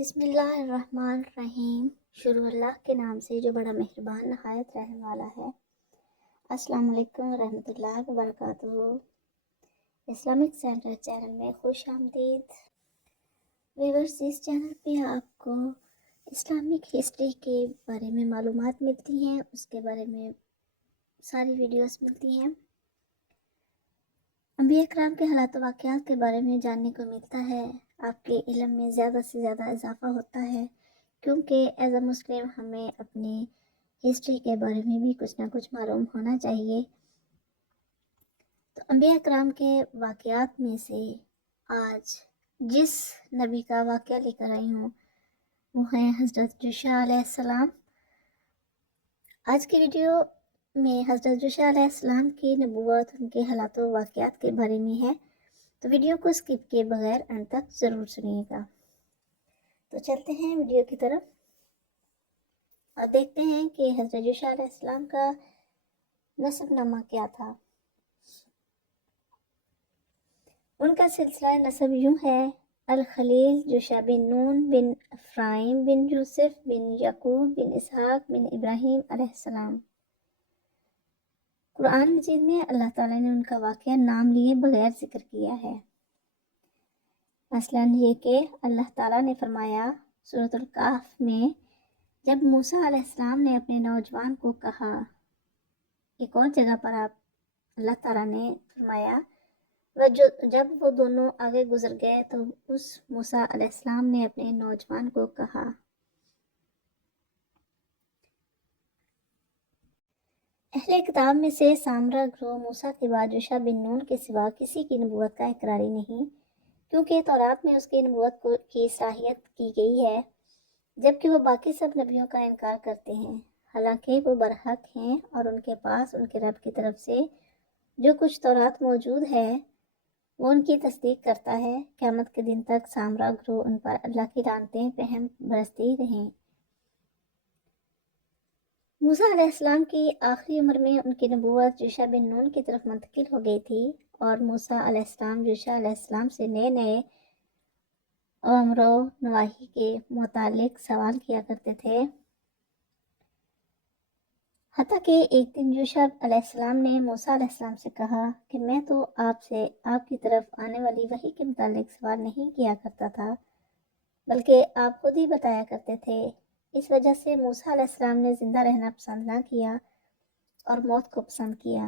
بسم اللہ الرحمن الرحیم۔ شروع اللہ کے نام سے جو بڑا مہربان نہایت رحم والا ہے۔ السلام علیکم ورحمۃ اللہ وبرکاتہ۔ اسلامک سینٹر چینل میں خوش آمدید۔ ویورز، اس چینل پہ آپ کو اسلامک ہسٹری کے بارے میں معلومات ملتی ہیں، اس کے بارے میں ساری ویڈیوز ملتی ہیں، انبیاء کرام کے حالات و واقعات کے بارے میں جاننے کو ملتا ہے۔ آپ کے علم میں زیادہ سے زیادہ اضافہ ہوتا ہے، کیونکہ ایز اے مسلم ہمیں اپنی ہسٹری کے بارے میں بھی کچھ نہ کچھ معلوم ہونا چاہیے۔ تو انبیاء کرام کے واقعات میں سے آج جس نبی کا واقعہ لے کر آئی ہوں وہ ہیں حضرت یوشع علیہ السلام۔ آج کی ویڈیو میں حضرت یوشع علیہ السلام کی نبوت، ان کے حالات و واقعات کے بارے میں ہے، تو ویڈیو کو سکپ کیے بغیر انت تک ضرور سنیے گا۔ تو چلتے ہیں ویڈیو کی طرف اور دیکھتے ہیں کہ حضرت یوشع علیہ السلام کا نسب نامہ کیا تھا۔ ان کا سلسلہ نسب یوں ہے: الخلیل یوشع بن نون بن افرائیم بن یوسف بن یعقوب بن اسحاق بن ابراہیم علیہ السلام۔ قرآن مجید میں اللہ تعالیٰ نے ان کا واقعہ نام لیے بغیر ذکر کیا ہے۔ مثلاً یہ کہ اللہ تعالیٰ نے فرمایا سورۃ الکہف میں، جب موسیٰ علیہ السلام نے اپنے نوجوان کو کہا۔ ایک اور جگہ پر اللہ تعالیٰ نے فرمایا جب وہ دونوں آگے گزر گئے تو اس موسیٰ علیہ السلام نے اپنے نوجوان کو کہا۔ اہل کتاب میں سے سامرا گروہ موسیٰ کے بعد یوشع بن نون کے سوا کسی کی نبوت کا اقراری نہیں، کیونکہ تورات میں اس کی نبوت کی صلاحیت کی گئی ہے، جبکہ وہ باقی سب نبیوں کا انکار کرتے ہیں، حالانکہ وہ برحق ہیں اور ان کے پاس ان کے رب کی طرف سے جو کچھ تورات موجود ہے وہ ان کی تصدیق کرتا ہے۔ قیامت کے دن تک سامرا گروہ ان پر اللہ کی لعنتیں پہم برستی رہیں۔ موسیٰ علیہ السلام کی آخری عمر میں ان کی نبوت یوشع بن نون کی طرف منتقل ہو گئی تھی، اور موسیٰ علیہ السلام یوشع علیہ السلام سے نئے امر و نواہی کے متعلق سوال کیا کرتے تھے، حتیٰ کہ ایک دن یوشع علیہ السلام نے موسیٰ علیہ السلام سے کہا کہ میں تو آپ سے آپ کی طرف آنے والی وحی کے متعلق سوال نہیں کیا کرتا تھا، بلکہ آپ خود ہی بتایا کرتے تھے۔ اس وجہ سے موسیٰ علیہ السلام نے زندہ رہنا پسند نہ کیا اور موت کو پسند کیا۔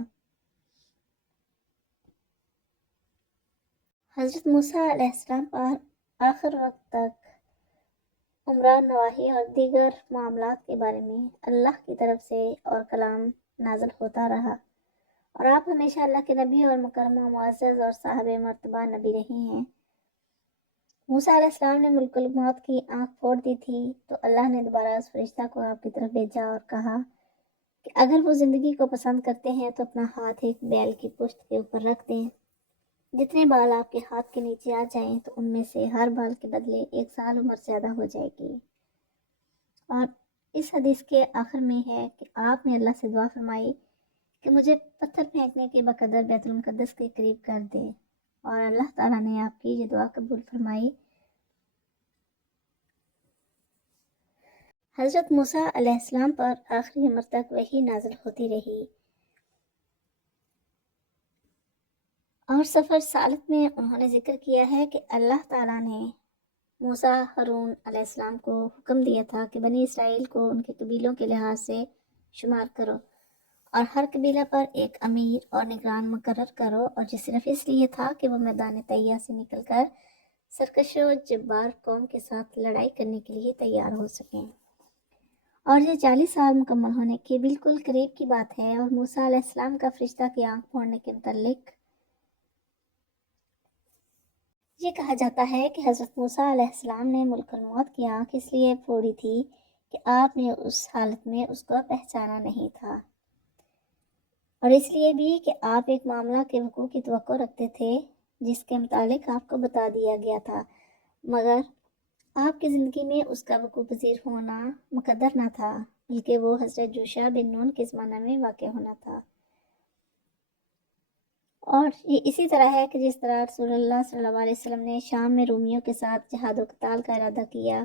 حضرت موسیٰ علیہ السلام پر آخر وقت تک امرا نواحی اور دیگر معاملات کے بارے میں اللہ کی طرف سے اور کلام نازل ہوتا رہا، اور آپ ہمیشہ اللہ کے نبی اور مکرم و معزز اور صاحب مرتبہ نبی رہے ہیں۔ موسیٰ علیہ السلام نے ملک الموت کی آنکھ پھوڑ دی تھی تو اللہ نے دوبارہ اس فرشتہ کو آپ کی طرف بھیجا اور کہا کہ اگر وہ زندگی کو پسند کرتے ہیں تو اپنا ہاتھ ایک بیل کی پشت کے اوپر رکھ دیں، جتنے بال آپ کے ہاتھ کے نیچے آ جائیں تو ان میں سے ہر بال کے بدلے 1 سال عمر زیادہ ہو جائے گی۔ اور اس حدیث کے آخر میں ہے کہ آپ نے اللہ سے دعا فرمائی کہ مجھے پتھر پھینکنے کے بقدر بیت المقدس کے قریب کر دے، اور اللہ تعالیٰ نے آپ کی یہ دعا قبول فرمائی۔ حضرت موسیٰ علیہ السلام پر آخری عمر تک وحی نازل ہوتی رہی، اور سفر ثالث میں انہوں نے ذکر کیا ہے کہ اللہ تعالیٰ نے موسیٰ ہارون علیہ السلام کو حکم دیا تھا کہ بنی اسرائیل کو ان کے قبیلوں کے لحاظ سے شمار کرو، اور ہر قبیلہ پر ایک امیر اور نگران مقرر کرو، اور یہ صرف اس لیے تھا کہ وہ میدان طیہ سے نکل کر سرکش و جبار قوم کے ساتھ لڑائی کرنے کے لیے تیار ہو سکیں۔ اور یہ 40 سال مکمل ہونے کے بالکل قریب کی بات ہے، اور موسیٰ علیہ السلام کا فرشتہ کی آنکھ پھوڑنے کے متعلق یہ کہا جاتا ہے کہ حضرت موسیٰ علیہ السلام نے ملک الموت کی آنکھ اس لیے پھوڑی تھی کہ آپ نے اس حالت میں اس کو پہچانا نہیں تھا، اور اس لیے بھی کہ آپ ایک معاملہ کے وقوع کی توقع رکھتے تھے جس کے متعلق آپ کو بتا دیا گیا تھا، مگر آپ کی زندگی میں اس کا وقوع پذیر ہونا مقدر نہ تھا، بلکہ وہ حضرت یوشع بن نون کے زمانہ میں واقع ہونا تھا۔ اور یہ اسی طرح ہے کہ جس طرح رسول اللہ صلی اللہ علیہ وسلم نے شام میں رومیوں کے ساتھ جہاد و قتال کا ارادہ کیا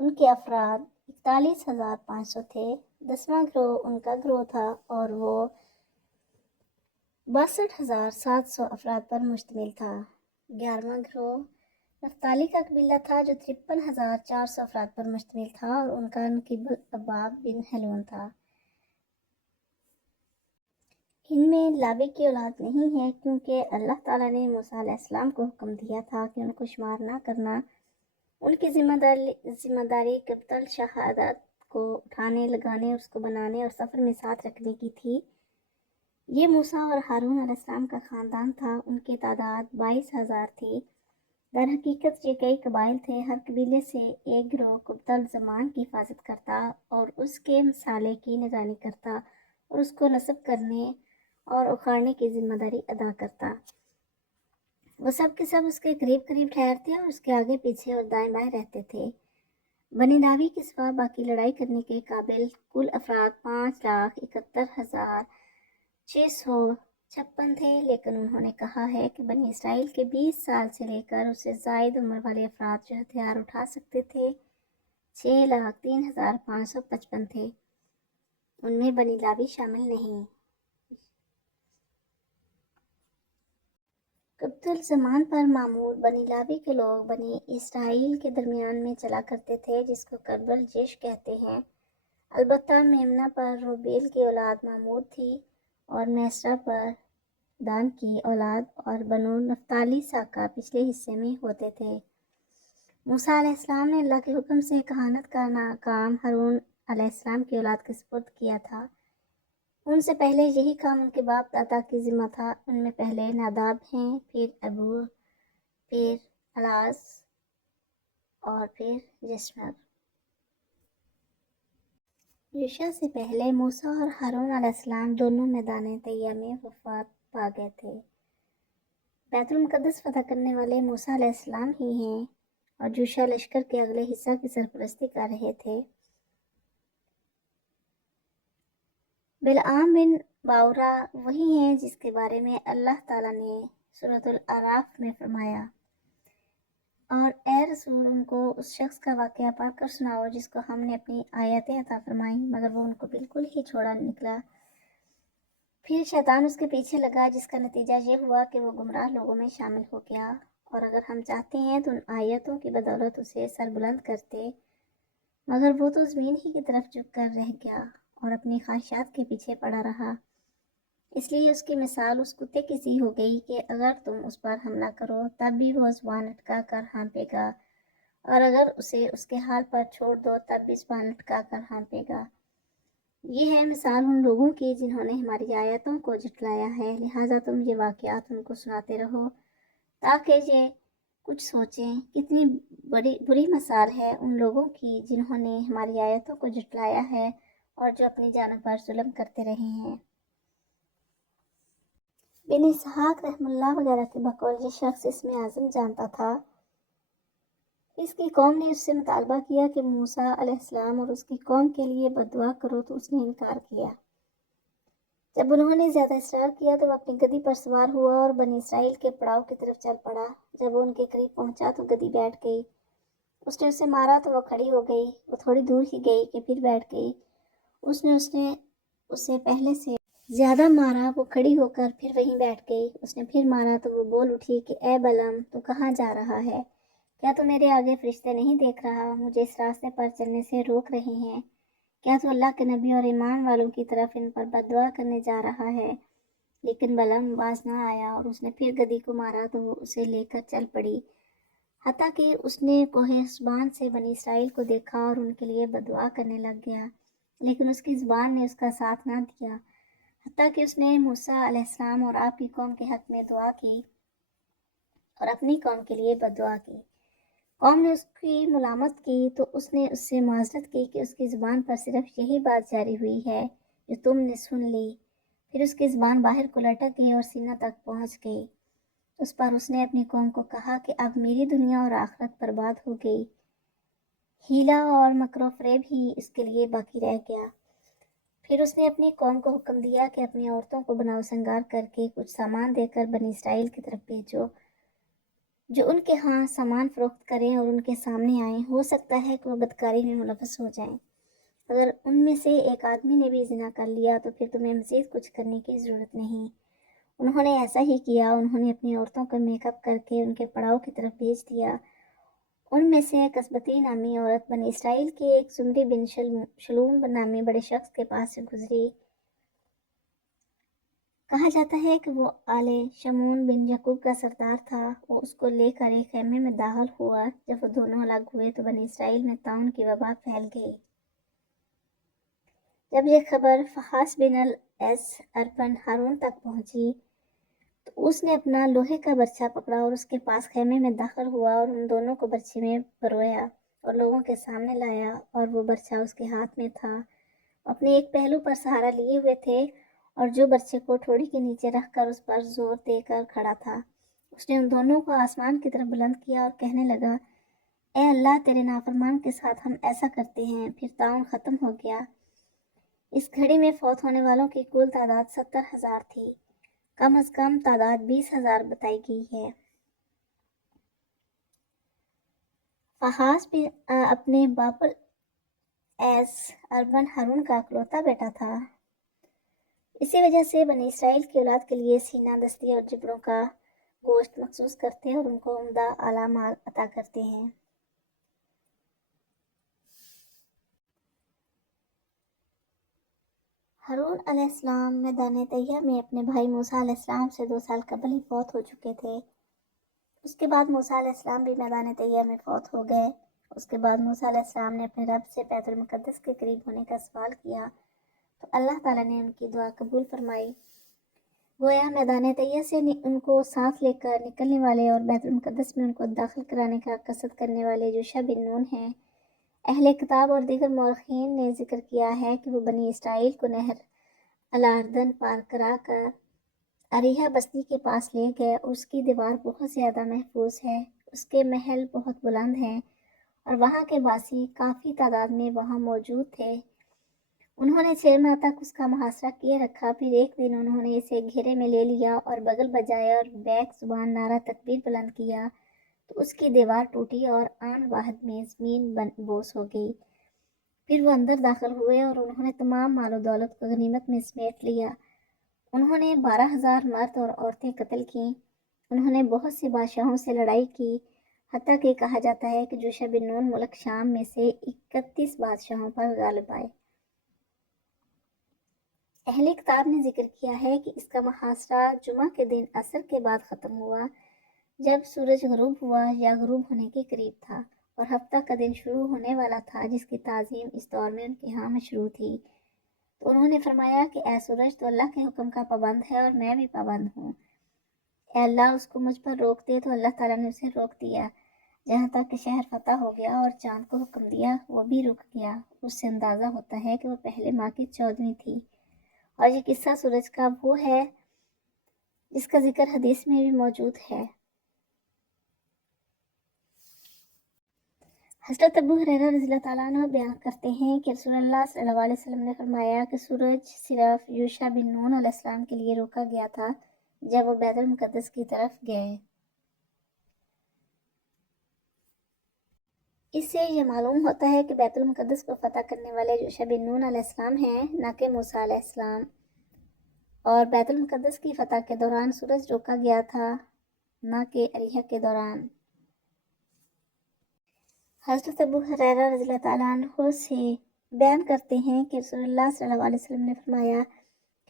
ان کے افراد 41,500 تھے۔ 10واں گروہ ان کا گروہ تھا اور وہ 62,700 افراد پر مشتمل تھا۔ 11واں گروہ نفتالی کا قبیلہ تھا جو 53,400 افراد پر مشتمل تھا اور ان کا نقیب الاباب بن ہیلون تھا۔ ان میں لابی کی اولاد نہیں ہے کیونکہ اللہ تعالیٰ نے موسیٰ علیہ السلام کو حکم دیا تھا کہ ان کو شمار نہ کرنا۔ ان کی ذمہ داری قبط الشہادت کو اٹھانے، لگانے، اس کو بنانے اور سفر میں ساتھ رکھنے کی تھی۔ یہ موسیٰ اور ہارون علیہ السلام کا خاندان تھا۔ ان کی تعداد 22,000 تھی۔ در حقیقت یہ کئی قبائل تھے۔ ہر قبیلے سے ایک گروہ قبط الزمان کی حفاظت کرتا اور اس کے مسالے کی نگرانی کرتا اور اس کو نصب کرنے اور اکھاڑنے کی ذمہ داری ادا کرتا۔ وہ سب کے سب اس کے قریب قریب ٹھہرتے اور اس کے آگے پیچھے اور دائیں بائیں رہتے تھے۔ بنی لاوی کے سوا باقی لڑائی کرنے کے قابل کل افراد 5,71,656 تھے، لیکن انہوں نے کہا ہے کہ بنی اسرائیل کے 20 سال سے لے کر اس سے زائد عمر والے افراد جو ہتھیار اٹھا سکتے تھے 6,03,555 تھے۔ ان میں بنی لاوی شامل نہیں۔ قبط الزمان پر معمور بنی لاوی کے لوگ بنی اسرائیل کے درمیان میں چلا کرتے تھے، جس کو قرب الجیش کہتے ہیں۔ البتہ میمنہ پر روبیل کی اولاد معمور تھی اور میسرہ پر دان کی اولاد اور بنو نفتالی ساکا پچھلے حصے میں ہوتے تھے۔ موسیٰ علیہ السلام نے اللہ کے حکم سے کہانت کا کام ہارون علیہ السلام کی اولاد کے سپرد کیا تھا۔ ان سے پہلے یہی کام ان کے باپ دادا کی ذمہ تھا۔ ان میں پہلے ناداب ہیں، پھر ابو، پھر الاز اور پھر جشمر۔ یوشع سے پہلے موسیٰ اور ہارون علیہ السلام دونوں میدان طیہ میں وفات پا گئے تھے۔ بیت المقدس فتح کرنے والے موسیٰ علیہ السلام ہی ہیں اور یوشع لشکر کے اگلے حصہ کی سرپرستی کر رہے تھے۔ بلعام بن باورا وہی ہیں جس کے بارے میں اللہ تعالیٰ نے سورۃ الاعراف میں فرمایا، اور اے رسول ان کو اس شخص کا واقعہ پڑھ کر سناؤ جس کو ہم نے اپنی آیتیں عطا فرمائیں مگر وہ ان کو بالکل ہی چھوڑا نکلا۔ پھر شیطان اس کے پیچھے لگا، جس کا نتیجہ یہ ہوا کہ وہ گمراہ لوگوں میں شامل ہو گیا، اور اگر ہم چاہتے ہیں تو ان آیتوں کی بدولت اسے سربلند کرتے، مگر وہ تو زمین ہی کی طرف جھک کر رہ گیا اور اپنی خواہشات کے پیچھے پڑا رہا۔ اس لیے اس کی مثال اس کتے کی سی ہو گئی کہ اگر تم اس پر حملہ کرو تب بھی وہ زبان لٹکا کر ہانپے گا، اور اگر اسے اس کے حال پر چھوڑ دو تب بھی زبان لٹکا کر ہانپے گا۔ یہ ہے مثال ان لوگوں کی جنہوں نے ہماری آیتوں کو جھٹلایا ہے، لہٰذا تم یہ واقعات ان کو سناتے رہو تاکہ یہ کچھ سوچیں۔ کتنی بری مثال ہے ان لوگوں کی جنہوں نے ہماری آیتوں کو جھٹلایا ہے اور جو اپنی جانوں پر ظلم کرتے رہے ہیں۔ بن اسحاق رحمہ اللہ وغیرہ کے بقول یہ شخص اسم اعظم جانتا تھا۔ اس کی قوم نے اس سے مطالبہ کیا کہ موسیٰ علیہ السلام اور اس کی قوم کے لیے بد دعا کرو تو اس نے انکار کیا۔ جب انہوں نے زیادہ اصرار کیا تو وہ اپنی گدی پر سوار ہوا اور بنی اسرائیل کے پڑاؤ کی طرف چل پڑا۔ جب وہ ان کے قریب پہنچا تو گدی بیٹھ گئی۔ اس نے اسے مارا تو وہ کھڑی ہو گئی۔ وہ تھوڑی دور ہی گئی کہ پھر بیٹھ گئی۔ اس نے اسے پہلے سے زیادہ مارا، وہ کھڑی ہو کر پھر وہیں بیٹھ گئی۔ اس نے پھر مارا تو وہ بول اٹھی کہ اے بلعام، تو کہاں جا رہا ہے؟ کیا تو میرے آگے فرشتے نہیں دیکھ رہا؟ مجھے اس راستے پر چلنے سے روک رہے ہیں۔ کیا تو اللہ کے نبی اور ایمان والوں کی طرف ان پر بد دعا کرنے جا رہا ہے؟ لیکن بلعام باز نہ آیا اور اس نے پھر گدی کو مارا تو وہ اسے لے کر چل پڑی، حتیٰ کہ اس نے کوہ حسبان سے بنی اسرائیل کو دیکھا اور ان کے لیے بد دعا کرنے لگ گیا، لیکن اس کی زبان نے اس کا ساتھ نہ دیا، حتیٰ کہ اس نے موسیٰ علیہ السلام اور آپ کی قوم کے حق میں دعا کی اور اپنی قوم کے لیے بد دعا کی۔ قوم نے اس کی ملامت کی تو اس نے اس سے معذرت کی کہ اس کی زبان پر صرف یہی بات جاری ہوئی ہے جو تم نے سن لی۔ پھر اس کی زبان باہر کو لٹک گئی اور سینہ تک پہنچ گئی۔ اس پر اس نے اپنی قوم کو کہا کہ اب میری دنیا اور آخرت برباد ہو گئی، ہیلا اور مکر و فریب ہی اس کے لیے باقی رہ گیا۔ پھر اس نے اپنی قوم کو حکم دیا کہ اپنی عورتوں کو بناؤ سنگار کر کے کچھ سامان دے کر بنی اسرائیل کی طرف بھیجو۔ جو ان کے ہاں سامان فروخت کریں اور ان کے سامنے آئیں، ہو سکتا ہے کہ وہ بدکاری میں ملوث ہو جائیں۔ اگر ان میں سے ایک آدمی نے بھی زنا کر لیا تو پھر تمہیں مزید کچھ کرنے کی ضرورت نہیں۔ انہوں نے ایسا ہی کیا، انہوں نے اپنی عورتوں کو میک اپ کر کے ان کے پڑاؤ کی طرف بھیج دیا۔ ان میں سے قصبتی نامی عورت بنی اسرائیل کے ایک زمری بن شلوم نامی بڑے شخص کے پاس سے گزری۔ کہا جاتا ہے کہ وہ آل شمون بن یعقوب کا سردار تھا۔ وہ اس کو لے کر ایک خیمے میں داخل ہوا۔ جب وہ دونوں الگ ہوئے تو بنی اسرائیل میں طاعون کی وبا پھیل گئی۔ جب یہ خبر فحاس بن اربن ہارون تک پہنچی تو اس نے اپنا لوہے کا برچھا پکڑا اور اس کے پاس خیمے میں داخل ہوا اور ان دونوں کو برچھے میں پرویا اور لوگوں کے سامنے لایا، اور وہ برچھا اس کے ہاتھ میں تھا، اپنے ایک پہلو پر سہارا لیے ہوئے تھے اور جو برچھے کو ٹھوڑی کے نیچے رکھ کر اس پر زور دے کر کھڑا تھا۔ اس نے ان دونوں کو آسمان کی طرف بلند کیا اور کہنے لگا، اے اللہ، تیرے نافرمان کے ساتھ ہم ایسا کرتے ہیں۔ پھر طاعون ختم ہو گیا۔ اس گھڑی میں فوت ہونے والوں کی کل تعداد 70,000 تھی۔ کم از کم تعداد 20,000 بتائی گئی ہے۔ فحاس بھی اپنے باپ اربن ہارون کا اکلوتا بیٹا تھا۔ اسی وجہ سے بنی اسرائیل کی اولاد کے لیے سینہ دستی اور جبڑوں کا گوشت مخصوص کرتے اور ان کو عمدہ اعلیٰ مال عطا کرتے ہیں۔ ہارون علیہ السلام میدان طیہ میں اپنے بھائی موسیٰ علیہ السلام سے 2 سال قبل ہی فوت ہو چکے تھے۔ اس کے بعد موسیٰ علیہ السلام بھی میدان طیہ میں فوت ہو گئے۔ اس کے بعد موسیٰ علیہ السلام نے اپنے رب سے بیت المقدس کے قریب ہونے کا سوال کیا تو اللہ تعالیٰ نے ان کی دعا قبول فرمائی۔ گویا میدان طیہ سے ان کو ساتھ لے کر نکلنے والے اور بیت المقدس میں ان کو داخل کرانے کا قصد کرنے والے یوشع بن نون ہیں۔ اہل کتاب اور دیگر مورخین نے ذکر کیا ہے کہ وہ بنی اسرائیل کو نہر الاردن پار کرا کر اریحا بستی کے پاس لے گئے، اور اس کی دیوار بہت زیادہ محفوظ ہے، اس کے محل بہت بلند ہیں اور وہاں کے باسی کافی تعداد میں وہاں موجود تھے۔ انہوں نے 6 ماہ تک اس کا محاصرہ کیے رکھا۔ پھر ایک دن انہوں نے اسے گھیرے میں لے لیا اور بغل بجائے اور بیک زبان نعرہ تکبیر بلند کیا تو اس کی دیوار ٹوٹی اور آن واحد میں زمین بوس ہو گئی۔ پھر وہ اندر داخل ہوئے اور انہوں نے تمام مال و دولت کو غنیمت میں سمیٹ لیا۔ انہوں نے 12,000 مرد اور عورتیں قتل کیں۔ انہوں نے بہت سے بادشاہوں سے لڑائی کی، حتیٰ کہ کہا جاتا ہے کہ یوشع بن نون ملک شام میں سے 31 بادشاہوں پر غالب آئے۔ اہل کتاب نے ذکر کیا ہے کہ اس کا محاصرہ جمعہ کے دن عصر کے بعد ختم ہوا، جب سورج غروب ہوا یا غروب ہونے کے قریب تھا، اور ہفتہ کا دن شروع ہونے والا تھا، جس کی تعظیم اس دور میں ان کے ہاں مشروع تھی۔ تو انہوں نے فرمایا کہ اے سورج، تو اللہ کے حکم کا پابند ہے اور میں بھی پابند ہوں۔ اے اللہ، اس کو مجھ پر روک دے۔ تو اللہ تعالیٰ نے اسے روک دیا جہاں تک کہ شہر فتح ہو گیا، اور چاند کو حکم دیا، وہ بھی رک گیا۔ اس سے اندازہ ہوتا ہے کہ وہ پہلے ماہ کی 14ویں تھی۔ اور یہ قصہ سورج کا وہ ہے جس کا ذکر حدیث میں بھی موجود ہے۔ حضرت ابو ہریرہ رضی اللہ تعالیٰ عنہ بیان کرتے ہیں کہ رسول اللہ صلی اللہ علیہ وسلم نے فرمایا کہ سورج صرف یوشع بن نون علیہ السلام کے لیے روکا گیا تھا جب وہ بیت المقدس کی طرف گئے۔ اس سے یہ معلوم ہوتا ہے کہ بیت المقدس کو فتح کرنے والے یوشع بن نون علیہ السلام ہیں، نہ کہ موسیٰ علیہ السلام، اور بیت المقدس کی فتح کے دوران سورج روکا گیا تھا، نہ کہ اریحا کے دوران۔ حضرت ابو ہریرہ رضی اللہ تعالیٰ عنہ سے بیان کرتے ہیں کہ رسول اللہ صلی اللہ علیہ وسلم نے فرمایا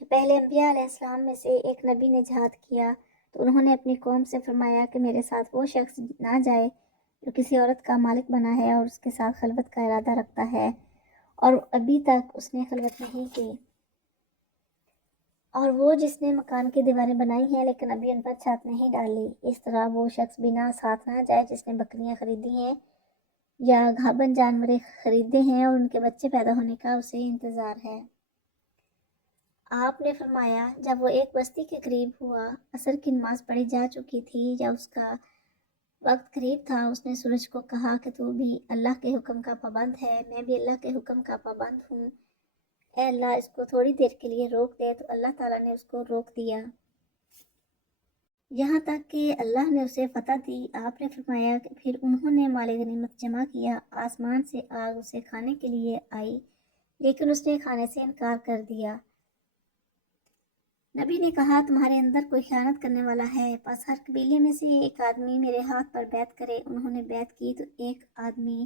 کہ پہلے انبیاء علیہ السلام میں سے ایک نبی نے جہاد کیا تو انہوں نے اپنی قوم سے فرمایا کہ میرے ساتھ وہ شخص نہ جائے جو کسی عورت کا مالک بنا ہے اور اس کے ساتھ خلوت کا ارادہ رکھتا ہے اور ابھی تک اس نے خلوت نہیں کی، اور وہ جس نے مکان کی دیواریں بنائی ہیں لیکن ابھی ان پر چھت نہیں ڈالی۔ اس طرح وہ شخص بنا ساتھ نہ جائے جس نے بکریاں خریدی ہیں یا گھابن جانوریں خریدے ہیں اور ان کے بچے پیدا ہونے کا اسے انتظار ہے۔ آپ نے فرمایا جب وہ ایک بستی کے قریب ہوا، عصر کی نماز پڑھی جا چکی تھی یا اس کا وقت قریب تھا، اس نے سورج کو کہا کہ تو بھی اللہ کے حکم کا پابند ہے، میں بھی اللہ کے حکم کا پابند ہوں، اے اللہ اس کو تھوڑی دیر کے لیے روک دے۔ تو اللہ تعالیٰ نے اس کو روک دیا۔ یہاں تک کہ اللہ نے اسے فتح دی۔ آپ نے فرمایا کہ پھر انہوں نے مال غنیمت جمع کیا، آسمان سے آگ اسے کھانے کے لیے آئی لیکن اس نے کھانے سے انکار کر دیا۔ نبی نے کہا تمہارے اندر کوئی خیانت کرنے والا ہے، پس ہر قبیلے میں سے ایک آدمی میرے ہاتھ پر بیعت کرے۔ انہوں نے بیعت کی تو ایک آدمی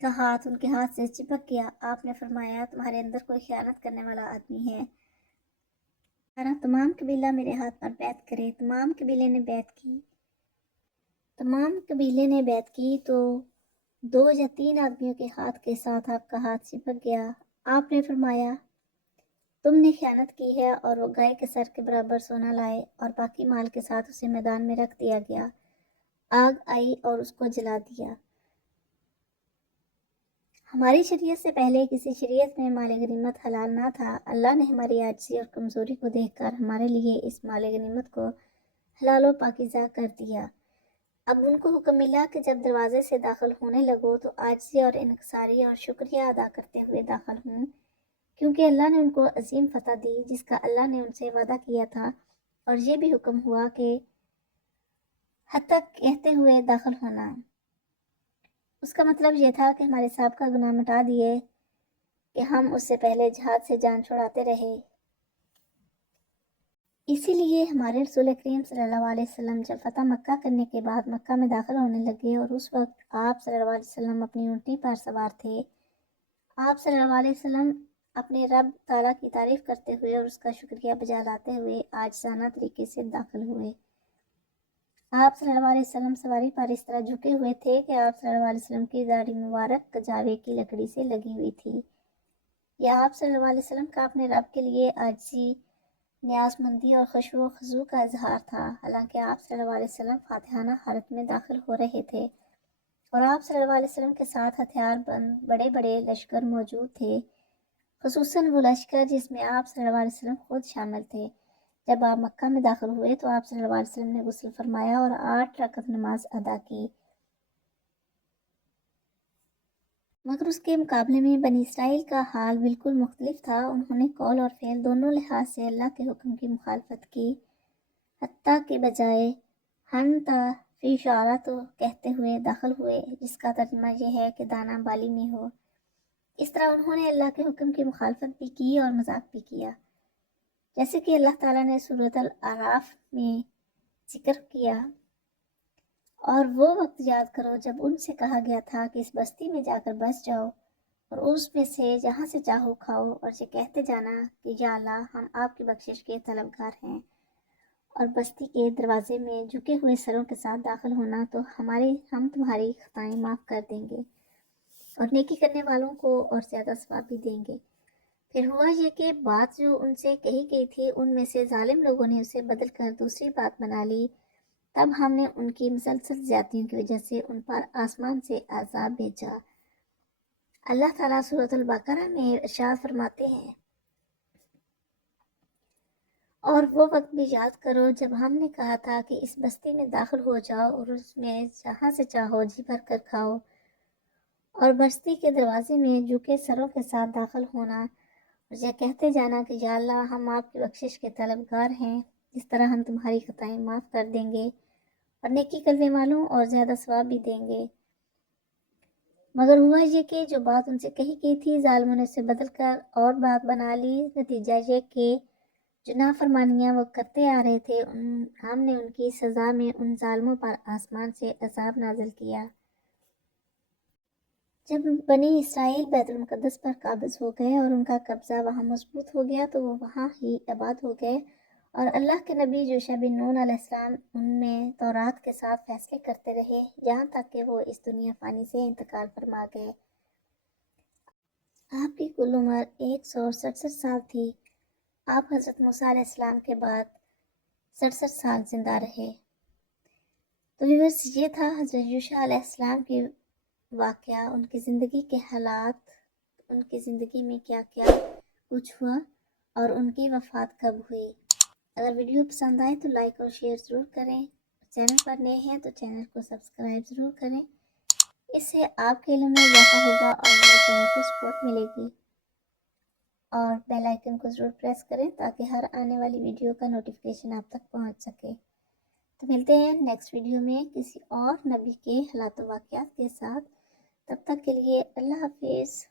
کا ہاتھ ان کے ہاتھ سے چپک گیا۔ آپ نے فرمایا تمہارے اندر کوئی خیانت کرنے والا آدمی ہے، تمام قبیلہ میرے ہاتھ پر بیعت کرے۔ تمام قبیلے نے بیعت کی تو 2 یا 3 آدمیوں کے ہاتھ کے ساتھ آپ کا ہاتھ چپک گیا۔ آپ نے فرمایا تم نے خیانت کی ہے، اور وہ گائے کے سر کے برابر سونا لائے اور باقی مال کے ساتھ اسے میدان میں رکھ دیا گیا۔ آگ آئی اور اس کو جلا دیا۔ ہماری شریعت سے پہلے کسی شریعت میں مال غنیمت حلال نہ تھا۔ اللہ نے ہماری عاجزی اور کمزوری کو دیکھ کر ہمارے لیے اس مال غنیمت کو حلال و پاکیزہ کر دیا۔ اب ان کو حکم ملا کہ جب دروازے سے داخل ہونے لگو تو عاجزی اور انکساری اور شکریہ ادا کرتے ہوئے داخل ہوں، کیونکہ اللہ نے ان کو عظیم فتح دی جس کا اللہ نے ان سے وعدہ کیا تھا، اور یہ بھی حکم ہوا کہ حتیٰ کہتے ہوئے داخل ہونا۔ اس کا مطلب یہ تھا کہ ہمارے سابقہ گناہ مٹا دیے کہ ہم اس سے پہلے جہاد سے جان چھڑاتے رہے۔ اسی لیے ہمارے رسول کریم صلی اللہ علیہ وسلم جب فتح مکہ کرنے کے بعد مکہ میں داخل ہونے لگے، اور اس وقت آپ صلی اللہ علیہ وسلم اپنی اونٹنی پر سوار تھے، آپ صلی اللہ علیہ وسلم اپنے رب تعالیٰ کی تعریف کرتے ہوئے اور اس کا شکریہ بجا لاتے ہوئے عاجزانہ طریقے سے داخل ہوئے۔ آپ صلی اللہ علیہ وسلم سواری پر اس طرح جھکے ہوئے تھے کہ آپ صلی اللہ علیہ وسلم کی داڑھی مبارک کجاوے کی لکڑی سے لگی ہوئی تھی۔ یہ آپ صلی اللہ علیہ وسلم کا اپنے رب کے لیے عاجزی، نیاز مندی اور خشوع و خضوع کا اظہار تھا، حالانکہ آپ صلی اللہ علیہ وسلم فاتحانہ حالت میں داخل ہو رہے تھے، اور آپ صلی اللہ علیہ وسلم کے ساتھ ہتھیار بند بڑے بڑے لشکر موجود تھے، خصوصاً وہ لشکر جس میں آپ صلی اللہ علیہ وسلم خود شامل تھے۔ جب آپ مکہ میں داخل ہوئے تو آپ صلی اللہ علیہ وسلم نے غسل فرمایا اور 8 رکعت نماز ادا کی۔ مگر اس کے مقابلے میں بنی اسرائیل کا حال بالکل مختلف تھا۔ انہوں نے قول اور فعل دونوں لحاظ سے اللہ کے حکم کی مخالفت کی، حتیٰ کے بجائے ہنتا فی شعرۃ کہتے ہوئے داخل ہوئے، جس کا ترجمہ یہ ہے کہ دانہ بالی میں ہو۔ اس طرح انہوں نے اللہ کے حکم کی مخالفت بھی کی اور مذاق بھی کیا، جیسے کہ اللہ تعالیٰ نے سورۃ الاعراف میں ذکر کیا، اور وہ وقت یاد کرو جب ان سے کہا گیا تھا کہ اس بستی میں جا کر بس جاؤ اور اس میں سے جہاں سے چاہو کھاؤ، اور یہ کہتے جانا کہ یا اللہ ہم آپ کی بخشش کے طلبگار ہیں، اور بستی کے دروازے میں جھکے ہوئے سروں کے ساتھ داخل ہونا تو ہم تمہاری خطائیں معاف کر دیں گے اور نیکی کرنے والوں کو اور زیادہ ثواب بھی دیں گے۔ پھر ہوا یہ کہ بات جو ان سے کہی گئی تھی ان میں سے ظالم لوگوں نے اسے بدل کر دوسری بات بنا لی، تب ہم نے ان کی مسلسل زیادتیوں کی وجہ سے ان پر آسمان سے عذاب بھیجا۔ اللہ تعالیٰ سورۃ البقرہ میں ارشاد فرماتے ہیں، اور وہ وقت بھی یاد کرو جب ہم نے کہا تھا کہ اس بستی میں داخل ہو جاؤ اور اس میں جہاں سے چاہو جی بھر کر کھاؤ، اور بستی کے دروازے میں جھکے سروں کے ساتھ داخل ہونا، اور یہ کہتے جانا کہ یا اللہ ہم آپ کی بخشش کے طلبگار ہیں، اس طرح ہم تمہاری خطائیں معاف کر دیں گے اور نیکی کرنے والوں اور زیادہ ثواب بھی دیں گے۔ مگر ہوا یہ کہ جو بات ان سے کہی گئی تھی ظالموں نے اسے بدل کر اور بات بنا لی، نتیجہ یہ کہ جو نافرمانیاں وہ کرتے آ رہے تھے ہم نے ان کی سزا میں ان ظالموں پر آسمان سے عذاب نازل کیا۔ جب بنی اسرائیل بیت المقدس پر قابض ہو گئے اور ان کا قبضہ وہاں مضبوط ہو گیا تو وہ وہاں ہی آباد ہو گئے، اور اللہ کے نبی یوشع بن نون علیہ السلام ان میں تورات کے ساتھ فیصلے کرتے رہے یہاں تک کہ وہ اس دنیا فانی سے انتقال فرما گئے۔ آپ کی کل عمر 167 سال تھی۔ آپ حضرت موسیٰ علیہ السلام کے بعد 67 سال زندہ رہے۔ تو ویورز یہ تھا حضرت یوشع علیہ السلام کی واقعہ، ان کی زندگی کے حالات، ان کی زندگی میں کیا کیا کچھ ہوا اور ان کی وفات کب ہوئی۔ اگر ویڈیو پسند آئے تو لائک اور شیئر ضرور کریں، چینل پر نئے ہیں تو چینل کو سبسکرائب ضرور کریں، اس سے آپ کے علم میں اضافہ ہوگا اور میرے چینل کو سپورٹ ملے گی، اور بیل آئیکن کو ضرور پریس کریں تاکہ ہر آنے والی ویڈیو کا نوٹیفیکیشن آپ تک پہنچ سکے۔ تو ملتے ہیں نیکسٹ ویڈیو میں کسی اور نبی کے حالات و واقعات کے ساتھ. تب تک کے لیے اللہ حافظ.